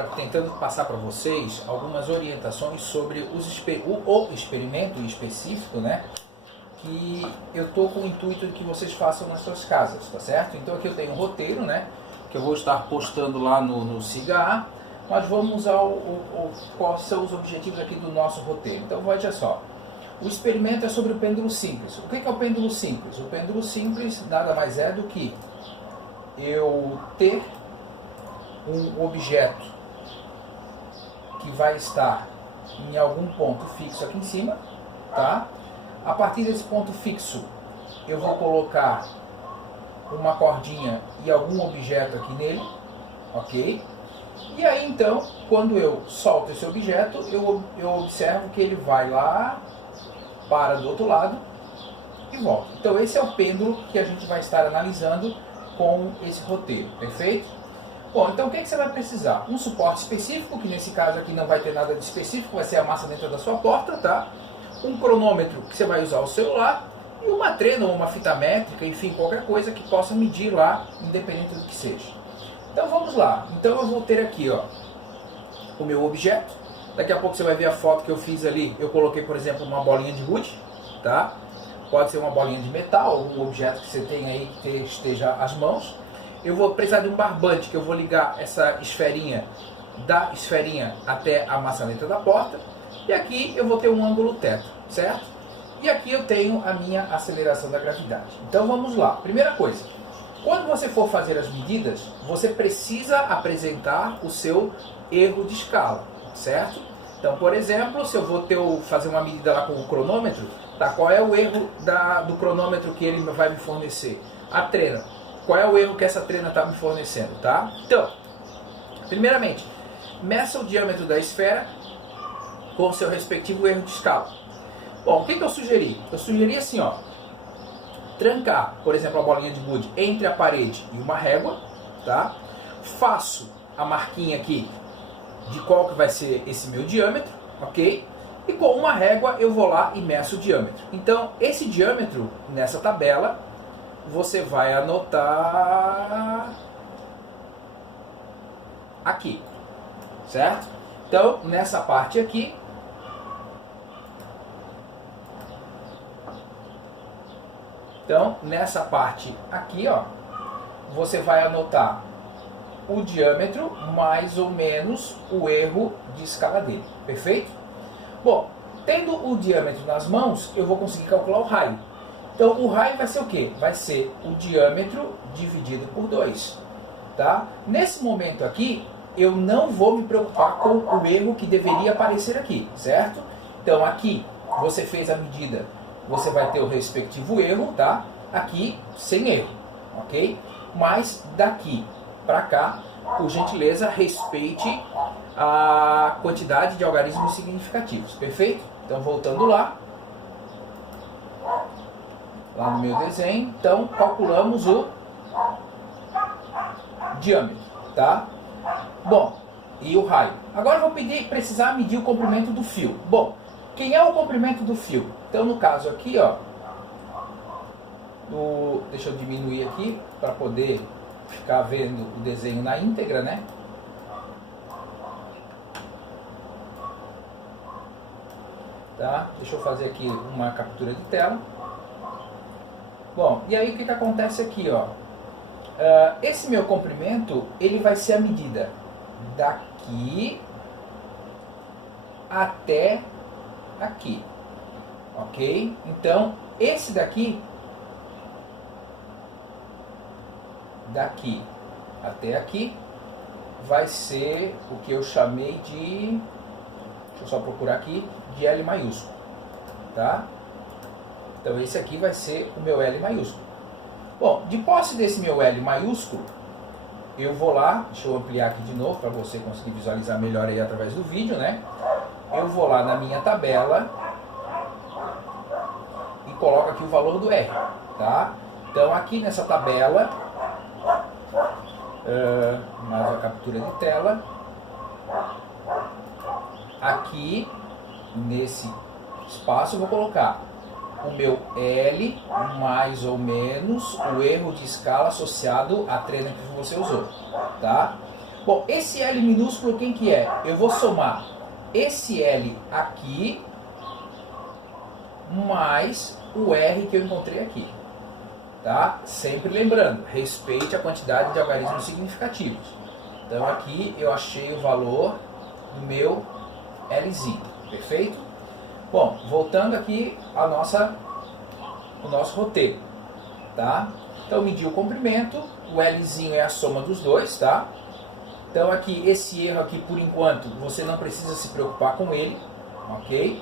agora tentando passar para vocês algumas orientações sobre o experimento específico, né? Que eu estou com o intuito de que vocês façam nas suas casas, tá certo? Então aqui eu tenho um roteiro, né? Que eu vou estar postando lá no SIGA, mas vamos quais são os objetivos aqui do nosso roteiro. Então veja só, o experimento é sobre o pêndulo simples. O que é o pêndulo simples? O pêndulo simples nada mais é do que eu ter um objeto que vai estar em algum ponto fixo aqui em cima, tá? A partir desse ponto fixo eu vou colocar uma cordinha e algum objeto aqui nele, ok? E aí então, quando eu solto esse objeto, eu observo que ele vai lá, para do outro lado e volta. Então esse é o pêndulo que a gente vai estar analisando com esse roteiro, perfeito? Bom, então o que você vai precisar? Um suporte específico, que nesse caso aqui não vai ter nada de específico, vai ser a maçaneta da sua porta, tá? Um cronômetro que você vai usar o celular e uma trena ou uma fita métrica, enfim, qualquer coisa que possa medir lá, independente do que seja. Então vamos lá. Então eu vou ter aqui, ó, o meu objeto. Daqui a pouco você vai ver a foto que eu fiz ali. Eu coloquei, por exemplo, uma bolinha de gude, tá? Pode ser uma bolinha de metal, algum objeto que você tem aí que esteja às mãos. Eu vou precisar de um barbante, que eu vou ligar essa esferinha, da esferinha até a maçaneta da porta. E aqui eu vou ter um ângulo teto, certo? E aqui eu tenho a minha aceleração da gravidade. Então vamos lá. Primeira coisa, quando você for fazer as medidas, você precisa apresentar o seu erro de escala, certo? Então, por exemplo, se eu vou fazer uma medida lá com o cronômetro, tá? Qual é o erro do cronômetro que ele vai me fornecer? A trena. Qual é o erro que essa trena está me fornecendo, tá? Então, primeiramente, meça o diâmetro da esfera com o seu respectivo erro de escala. Bom, o que eu sugeri? Eu sugeri assim, ó, trancar, por exemplo, a bolinha de gude entre a parede e uma régua, tá? Faço a marquinha aqui de qual que vai ser esse meu diâmetro, ok? E com uma régua eu vou lá e meço o diâmetro. Então, esse diâmetro, nessa tabela, você vai anotar aqui, certo? Então, nessa parte aqui, ó, você vai anotar o diâmetro mais ou menos o erro de escala dele, perfeito? Bom, tendo o diâmetro nas mãos, eu vou conseguir calcular o raio. Então o raio vai ser o quê? Vai ser o diâmetro dividido por 2, tá? Nesse momento aqui, eu não vou me preocupar com o erro que deveria aparecer aqui, certo? Então aqui, você fez a medida, você vai ter o respectivo erro, tá? Aqui, sem erro, ok? Mas daqui para cá, por gentileza, respeite a quantidade de algarismos significativos, perfeito? Então, voltando lá no meu desenho, então, calculamos o diâmetro, tá? Bom, e o raio. Agora eu vou precisar medir o comprimento do fio. Bom, quem é o comprimento do fio? Então, no caso aqui, ó, deixa eu diminuir aqui para poder ficar vendo o desenho na íntegra, né? Tá? Deixa eu fazer aqui uma captura de tela. Bom, e aí o que acontece aqui, ó? Esse meu comprimento, ele vai ser a medida daqui até aqui, ok? Então, esse daqui até aqui vai ser o que eu chamei de, deixa eu só procurar aqui, de L maiúsculo, tá? Então esse aqui vai ser o meu L maiúsculo. Bom, de posse desse meu L maiúsculo, eu vou lá, deixa eu ampliar aqui de novo para você conseguir visualizar melhor aí através do vídeo, né? Eu vou lá na minha tabela e coloco aqui o valor do R, tá? Então aqui nessa tabela, mais uma captura de tela, aqui nesse espaço eu vou colocar o meu L mais ou menos o erro de escala associado à trena que você usou, tá? Bom, esse L minúsculo quem que é? Eu vou somar esse L aqui mais o R que eu encontrei aqui. Tá? Sempre lembrando, respeite a quantidade de algarismos significativos. Então aqui eu achei o valor do meu Lzinho, perfeito? Bom, voltando aqui o nosso roteiro, tá? Então medi o comprimento, o Lzinho é a soma dos dois, tá? Então aqui, esse erro aqui, por enquanto, você não precisa se preocupar com ele, ok?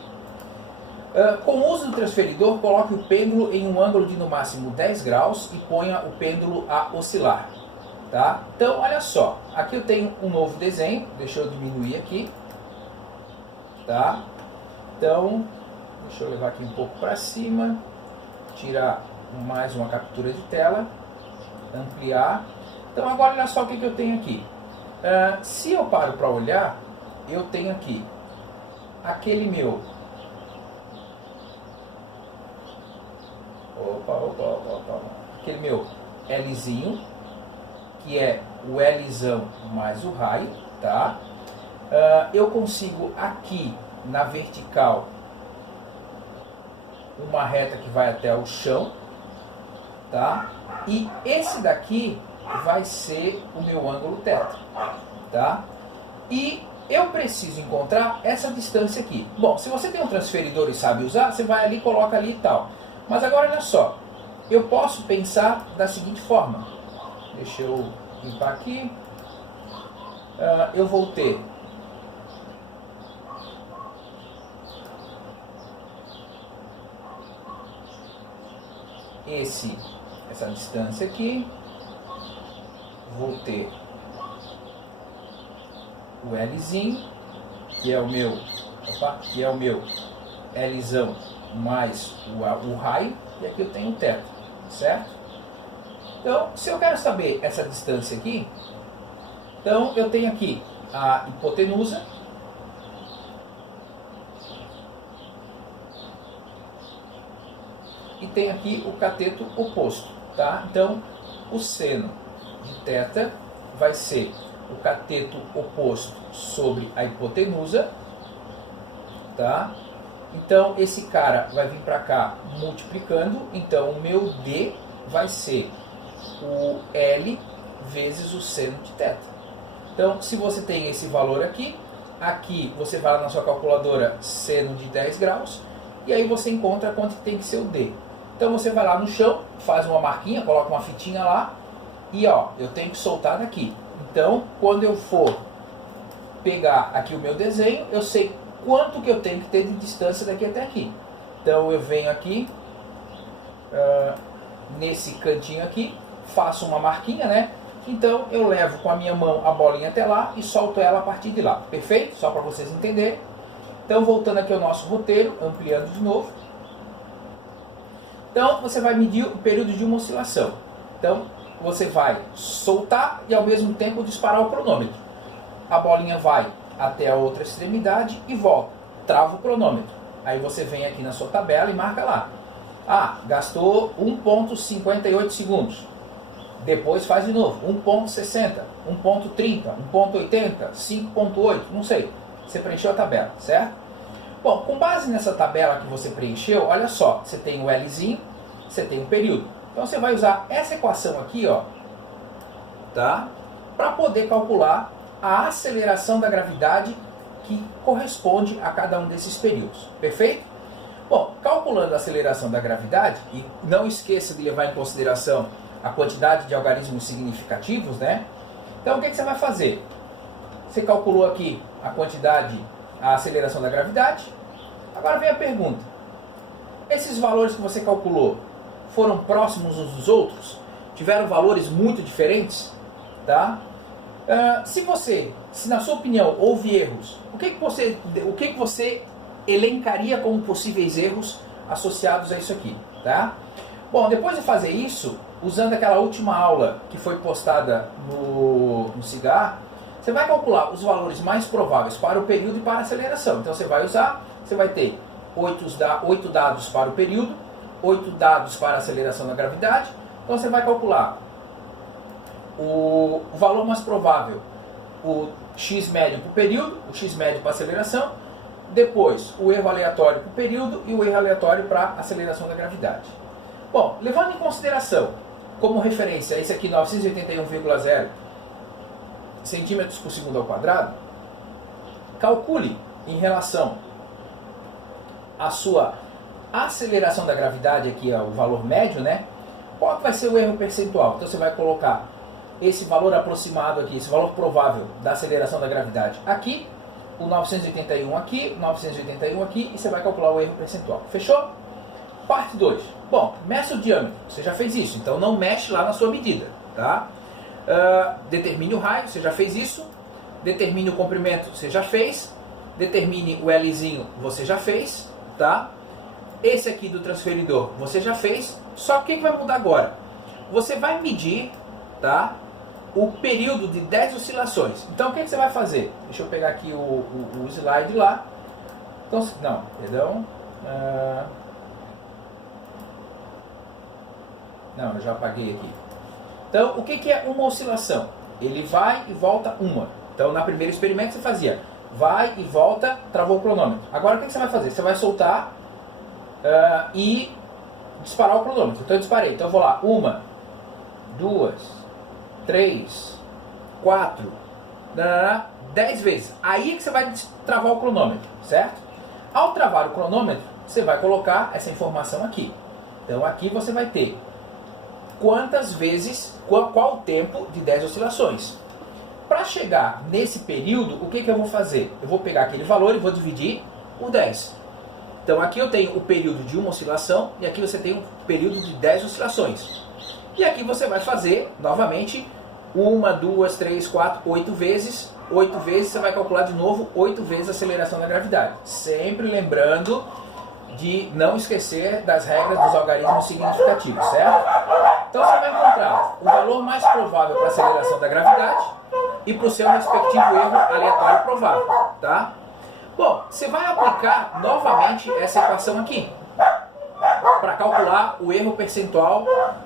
Com o uso do transferidor, coloque o pêndulo em um ângulo de no máximo 10 graus e ponha o pêndulo a oscilar. Tá? Então, olha só, aqui eu tenho um novo desenho, deixa eu diminuir aqui. Tá? Então, deixa eu levar aqui um pouco para cima, tirar mais uma captura de tela, ampliar. Então, agora olha só o que eu tenho aqui. Se eu paro para olhar, eu tenho aqui aquele meu... Aquele meu Lzinho, que é o Lzão mais o raio, tá? Eu consigo aqui na vertical uma reta que vai até o chão, tá? E esse daqui vai ser o meu ângulo θ, tá? E eu preciso encontrar essa distância aqui. Bom, se você tem um transferidor e sabe usar, você vai ali, coloca ali e tal. Mas agora olha só, eu posso pensar da seguinte forma. Deixa eu limpar aqui. Eu vou ter essa distância aqui. Vou ter o Lzinho, que é o meu Lzão mais o raio, e aqui eu tenho o θ, certo? Então, se eu quero saber essa distância aqui, então eu tenho aqui a hipotenusa, e tenho aqui o cateto oposto, tá? Então, o seno de θ vai ser o cateto oposto sobre a hipotenusa, tá? Então, esse cara vai vir para cá multiplicando. Então, o meu D vai ser o L vezes o seno de θ. Então, se você tem esse valor aqui, aqui você vai lá na sua calculadora seno de 10 graus, e aí você encontra quanto tem que ser o D. Então, você vai lá no chão, faz uma marquinha, coloca uma fitinha lá, e ó, eu tenho que soltar daqui. Então, quando eu for pegar aqui o meu desenho, eu sei quanto que eu tenho que ter de distância daqui até aqui. Então eu venho aqui, nesse cantinho aqui, faço uma marquinha, né? Então eu levo com a minha mão a bolinha até lá e solto ela a partir de lá. Perfeito? Só para vocês entenderem. Então voltando aqui ao nosso roteiro, ampliando de novo. Então você vai medir o período de uma oscilação. Então você vai soltar e ao mesmo tempo disparar o cronômetro. A bolinha vai até a outra extremidade e volta. Trava o cronômetro. Aí você vem aqui na sua tabela e marca lá. Gastou 1,58 segundos. Depois faz de novo. 1,60, 1,30, 1,80, 5,8, não sei. Você preencheu a tabela, certo? Bom, com base nessa tabela que você preencheu, olha só. Você tem o Lzinho, você tem o período. Então você vai usar essa equação aqui, ó, tá? Para poder calcular a aceleração da gravidade que corresponde a cada um desses períodos. Perfeito? Bom, calculando a aceleração da gravidade, e não esqueça de levar em consideração a quantidade de algarismos significativos, né? Então o que você vai fazer? Você calculou aqui a quantidade, a aceleração da gravidade. Agora vem a pergunta. Esses valores que você calculou foram próximos uns dos outros? Tiveram valores muito diferentes? Tá? Se na sua opinião houve erros, o que você elencaria como possíveis erros associados a isso aqui, tá? Bom, depois de fazer isso, usando aquela última aula que foi postada no Cigar, você vai calcular os valores mais prováveis para o período e para a aceleração. Então você vai ter 8 dados para o período, 8 dados para a aceleração da gravidade. Então você vai calcular o valor mais provável o x médio para o período, o x médio para a aceleração, depois o erro aleatório para o período e o erro aleatório para a aceleração da gravidade. Bom, levando em consideração como referência esse aqui 981,0 centímetros por segundo ao quadrado, calcule em relação à sua aceleração da gravidade, aqui é o valor médio, né? Qual vai ser o erro percentual? Então você vai colocar esse valor aproximado aqui, esse valor provável da aceleração da gravidade aqui, o 981 aqui, 981 aqui, e você vai calcular o erro percentual. Fechou? Parte 2. Bom, meça o diâmetro. Você já fez isso, então não mexe lá na sua medida, tá? Determine o raio, você já fez isso. Determine o comprimento, você já fez. Determine o Lzinho, você já fez, tá? Esse aqui do transferidor, você já fez. Só que o que vai mudar agora? Você vai medir, tá, o período de 10 oscilações. Então o que você vai fazer? Deixa eu pegar aqui o slide lá. Então, não, perdão. Não, eu já apaguei aqui. Então, o que é uma oscilação? Ele vai e volta uma. Então, na primeiro experimento você fazia vai e volta, travou o cronômetro. Agora, o que você vai fazer? Você vai soltar e disparar o cronômetro. Então, eu disparei. Então, eu vou lá. 1, 2, 3, 4, 10 vezes. Aí é que você vai travar o cronômetro, certo? Ao travar o cronômetro, você vai colocar essa informação aqui. Então, aqui você vai ter quantas vezes, qual o tempo de 10 oscilações. Para chegar nesse período, o que eu vou fazer? Eu vou pegar aquele valor e vou dividir por 10. Então aqui eu tenho o período de uma oscilação e aqui você tem o período de 10 oscilações. E aqui você vai fazer, novamente, 1, 2, 3, 4, 8 vezes. 8 vezes você vai calcular de novo 8 vezes a aceleração da gravidade. Sempre lembrando de não esquecer das regras dos algarismos significativos, certo? Então você vai encontrar o valor mais provável para a aceleração da gravidade e para o seu respectivo erro aleatório provável, tá? Bom, você vai aplicar novamente essa equação aqui para calcular o erro percentual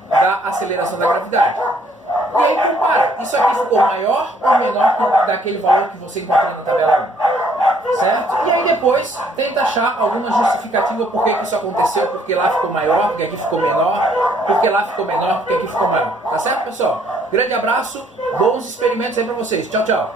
da aceleração da gravidade. E aí compara, isso aqui ficou maior ou menor daquele valor que você encontrou na tabela 1? Certo? E aí depois tenta achar alguma justificativa por que isso aconteceu, porque lá ficou maior, porque aqui ficou menor, porque lá ficou menor, porque aqui ficou maior. Tá certo, pessoal? Grande abraço, bons experimentos aí pra vocês. Tchau, tchau.